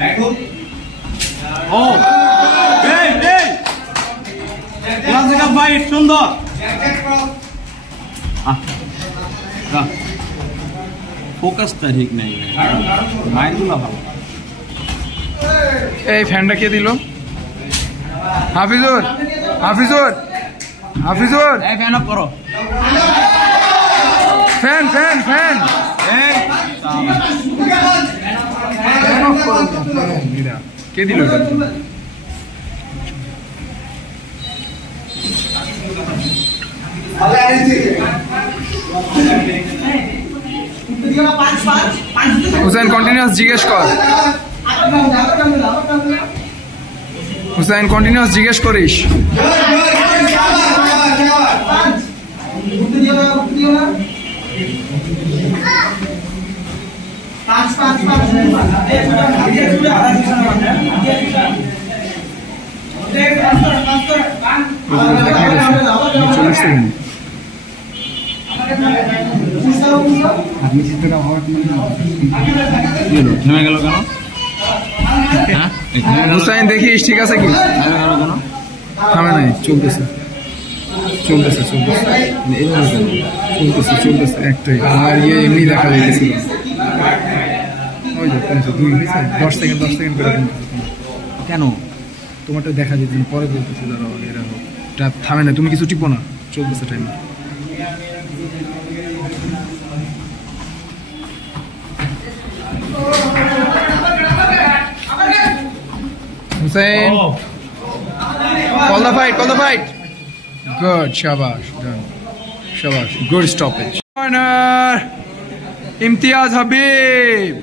Oh! Hey! Hey! Classical fight, সুন্দর। ফোকাসটা ঠিক নেই, মাইন্ডগুলো ভালো। এই ফ্যানটা কে দিল? হাফিজুর, হাফিজুর, হাফিজুর, এই ফ্যান অফ করো। ফ্যান ফ্যান ফ্যান এই ফ্যান অফ করো। কে দিল এটা? হুসাইন কন্টিনিউয়াস জিজ্ঞেস কর। হুসাইন কন্টিনিউয়াস জিজ্ঞেস করিস। থেমে গেল কেন? হুসাইন দেখিস ঠিক আছে কি? থামে নাই, চলতেছে চলতেছে চলতেছে চলতেছে চলতেছে একটাই। আমার এমনি দেখা যাইতেছে। ওই যে কমছে 2 হয়েছে, 10 সেকেন্ড করে কমতেছে। কেন তোমারটা দেখা যেত পরে বলতেছে দাঁড়াও এরা এটা থামে না, তুমি কিছু টিপো না, চলতেছে time. Hussain call the fight good, shabash, done, shabash, good stoppage, corner, Imtiaz Habib।